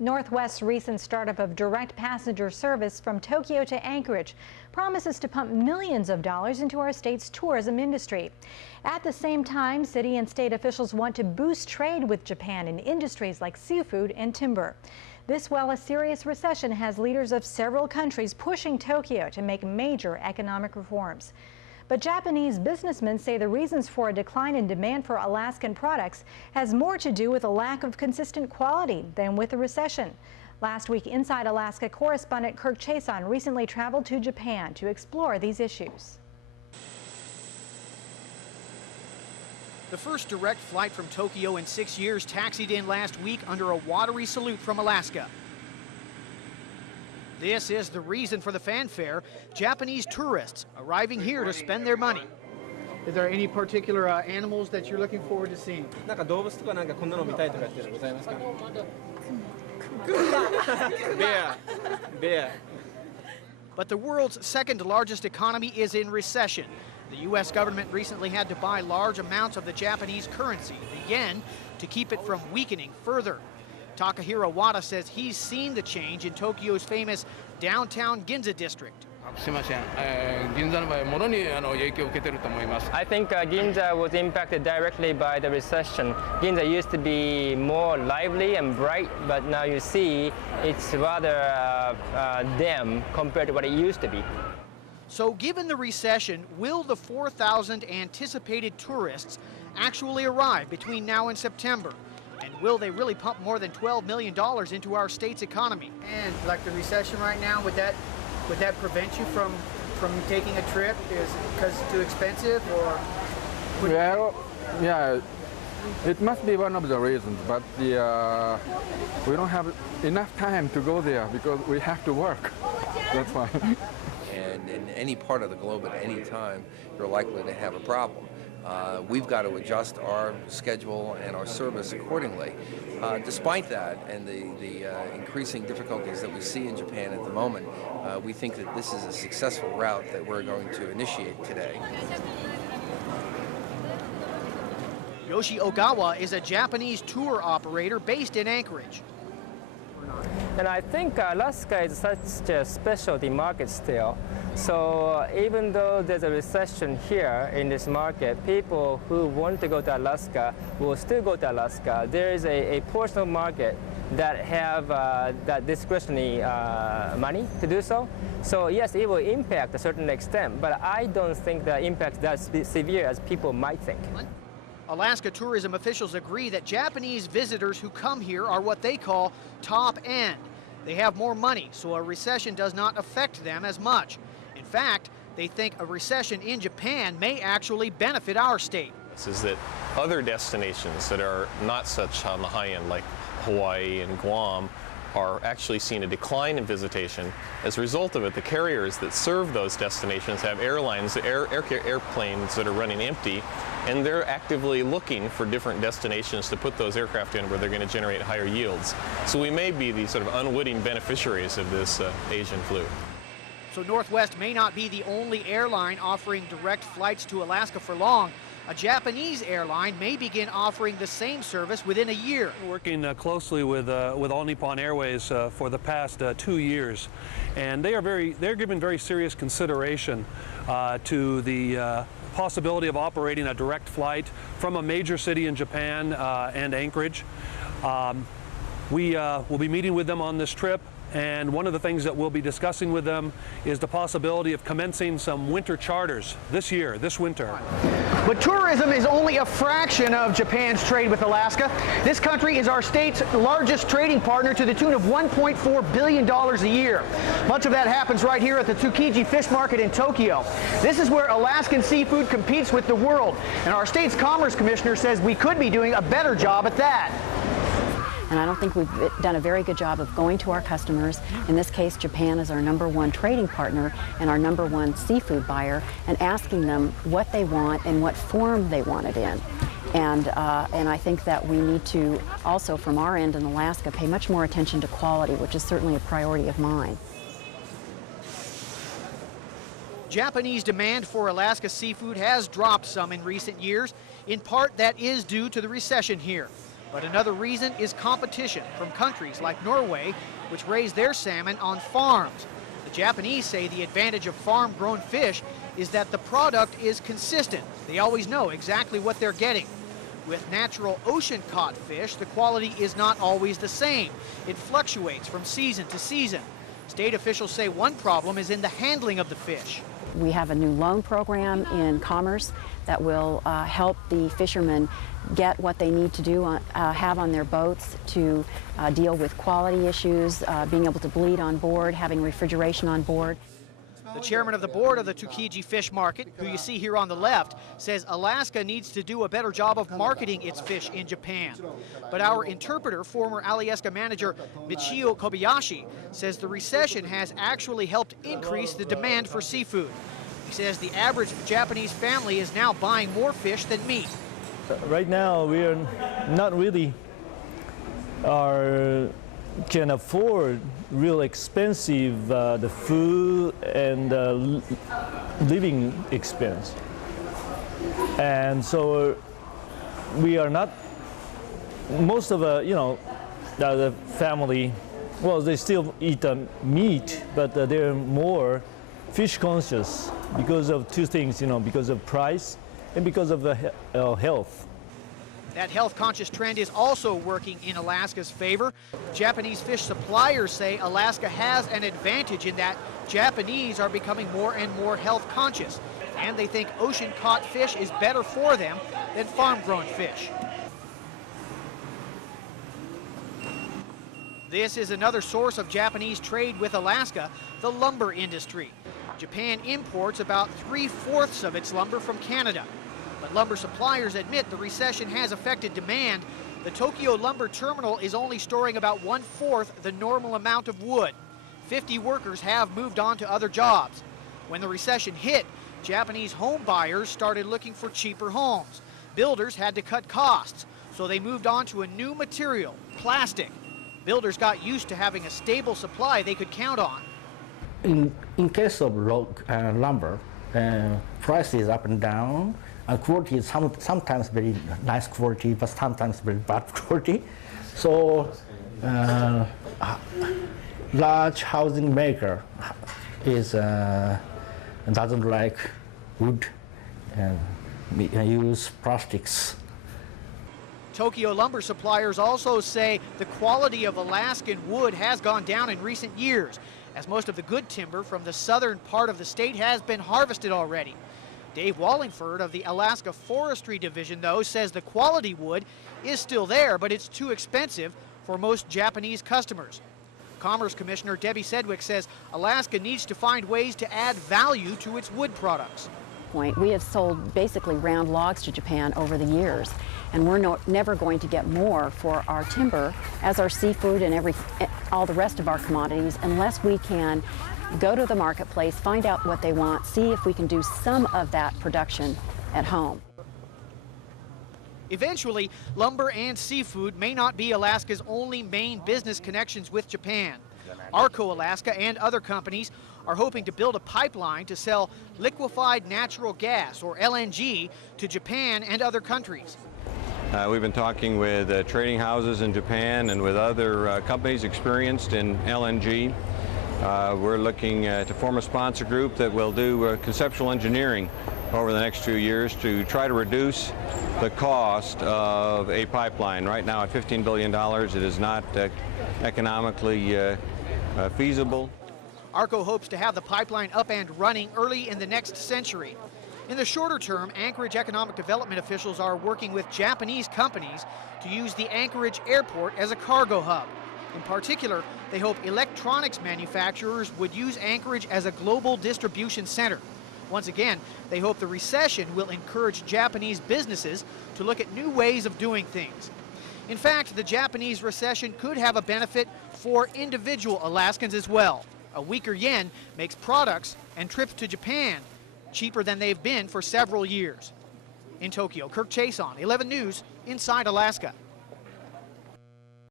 Northwest's recent startup of direct passenger service from Tokyo to Anchorage promises to pump millions of dollars into our state's tourism industry. At the same time, city and state officials want to boost trade with Japan in industries like seafood and timber. This while a serious recession has leaders of several countries pushing Tokyo to make major economic reforms. But Japanese businessmen say the reasons for a decline in demand for Alaskan products has more to do with a lack of consistent quality than with the recession. Last week, Inside Alaska correspondent Kirk Chason recently traveled to Japan to explore these issues. The first direct flight from Tokyo in 6 years taxied in last week under a watery salute from Alaska. This is the reason for the fanfare: Japanese tourists arriving here to spend their money. Is there any particular animals that you're looking forward to seeing? Bear. But the world's second largest economy is in recession. The U.S. government recently had to buy large amounts of the Japanese currency, the yen, to keep it from weakening further. Takahiro Wada says he's seen the change in Tokyo's famous downtown Ginza district. I think Ginza was impacted directly by the recession. Ginza used to be more lively and bright, but now you see it's rather dim compared to what it used to be. So given the recession, will the 4,000 anticipated tourists actually arrive between now and September? And will they really pump more than $12 million into our state's economy? And like the recession right now, would that prevent you from taking a trip? Is it because it's too expensive, or? Well, yeah, it must be one of the reasons, but we don't have enough time to go there because we have to work. That's why. And in any part of the globe at any time, you're likely to have a problem. We've got to adjust our schedule and our service accordingly. Despite that and the increasing difficulties that we see in Japan at the moment, we think that this is a successful route that we're going to initiate today. Yoshi Ogawa is a Japanese tour operator based in Anchorage. And I think Alaska is such a specialty market still. So even though there's a recession here in this market, people who want to go to Alaska will still go to Alaska. There is a portion of market that have that discretionary money to do so. So yes, it will impact to a certain extent, but I don't think the impact is that severe as people might think. Alaska tourism officials agree that Japanese visitors who come here are what they call top end. They have more money, so a recession does not affect them as much. In fact, they think a recession in Japan may actually benefit our state. Is that other destinations that are not such on the high end, like Hawaii and Guam, are actually seeing a decline in visitation. As a result of it, the carriers that serve those destinations have airplanes that are running empty, and they're actively looking for different destinations to put those aircraft in where they're going to generate higher yields. So we may be the sort of unwitting beneficiaries of this Asian flu. So Northwest may not be the only airline offering direct flights to Alaska for long. A Japanese airline may begin offering the same service within a year. We're working closely with All Nippon Airways for the past 2 years, and they're giving very serious consideration to the possibility of operating a direct flight from a major city in Japan and Anchorage. We will be meeting with them on this trip. And one of the things that we'll be discussing with them is the possibility of commencing some winter charters this year, this winter. But tourism is only a fraction of Japan's trade with Alaska. This country is our state's largest trading partner to the tune of $1.4 billion a year. Much of that happens right here at the Tsukiji Fish Market in Tokyo. This is where Alaskan seafood competes with the world. And our state's Commerce Commissioner says we could be doing a better job at that. And I don't think we've done a very good job of going to our customers. In this case, Japan is our #1 trading partner and our #1 seafood buyer, and asking them what they want and what form they want it in. And I think that we need to also, from our end in Alaska, pay much more attention to quality, which is certainly a priority of mine. Japanese demand for Alaska seafood has dropped some in recent years. In part, that is due to the recession here. But another reason is competition from countries like Norway, which raise their salmon on farms. The Japanese say the advantage of farm-grown fish is that the product is consistent. They always know exactly what they're getting. With natural ocean-caught fish, the quality is not always the same. It fluctuates from season to season. State officials say one problem is in the handling of the fish. We have a new loan program in Commerce that will help the fishermen get what they need to do have on their boats to deal with quality issues, being able to bleed on board, having refrigeration on board. The chairman of the board of the Tsukiji Fish Market, who you see here on the left, says Alaska needs to do a better job of marketing its fish in Japan. But our interpreter, former Alyeska manager Michio Kobayashi, says the recession has actually helped increase the demand for seafood. He says the average Japanese family is now buying more fish than meat. Right now, we are not really can afford real expensive the food and living expense, and so we are not. Most of the family, well, they still eat meat, but they're more fish conscious because of two things, because of price and because of the health. That health-conscious trend is also working in Alaska's favor. Japanese fish suppliers say Alaska has an advantage in that Japanese are becoming more and more health-conscious, and they think ocean-caught fish is better for them than farm-grown fish. This is another source of Japanese trade with Alaska, the lumber industry. Japan imports about 3/4 of its lumber from Canada. But lumber suppliers admit the recession has affected demand. The Tokyo Lumber Terminal is only storing about 1/4 the normal amount of wood. 50 workers have moved on to other jobs. When the recession hit, Japanese home buyers started looking for cheaper homes. Builders had to cut costs, so they moved on to a new material, plastic. Builders got used to having a stable supply they could count on. In case of lumber, price is up and down. Quality is sometimes very nice quality, but sometimes very bad quality. So large housing maker doesn't like wood and use plastics. Tokyo lumber suppliers also say the quality of Alaskan wood has gone down in recent years, as most of the good timber from the southern part of the state has been harvested already. Dave Wallingford of the Alaska Forestry Division, though, says the quality wood is still there, but it's too expensive for most Japanese customers. Commerce Commissioner Debbie Sedgwick says Alaska needs to find ways to add value to its wood products. We have sold basically round logs to Japan over the years, and we're never going to get more for our timber as our seafood and all the rest of our commodities unless we can go to the marketplace, find out what they want, see if we can do some of that production at home. Eventually, lumber and seafood may not be Alaska's only main business connections with Japan. Arco Alaska and other companies are hoping to build a pipeline to sell liquefied natural gas, or LNG, to Japan and other countries. We've been talking with trading houses in Japan and with other companies experienced in LNG. We're looking to form a sponsor group that will do conceptual engineering over the next few years to try to reduce the cost of a pipeline. Right now at $15 billion, it is not economically feasible. Arco hopes to have the pipeline up and running early in the next century. In the shorter term, Anchorage economic development officials are working with Japanese companies to use the Anchorage airport as a cargo hub. In particular, they hope electronics manufacturers would use Anchorage as a global distribution center. Once again, they hope the recession will encourage Japanese businesses to look at new ways of doing things. In fact, the Japanese recession could have a benefit for individual Alaskans as well. A weaker yen makes products and trips to Japan cheaper than they've been for several years. In Tokyo, Kirk Chason, 11 News, Inside Alaska.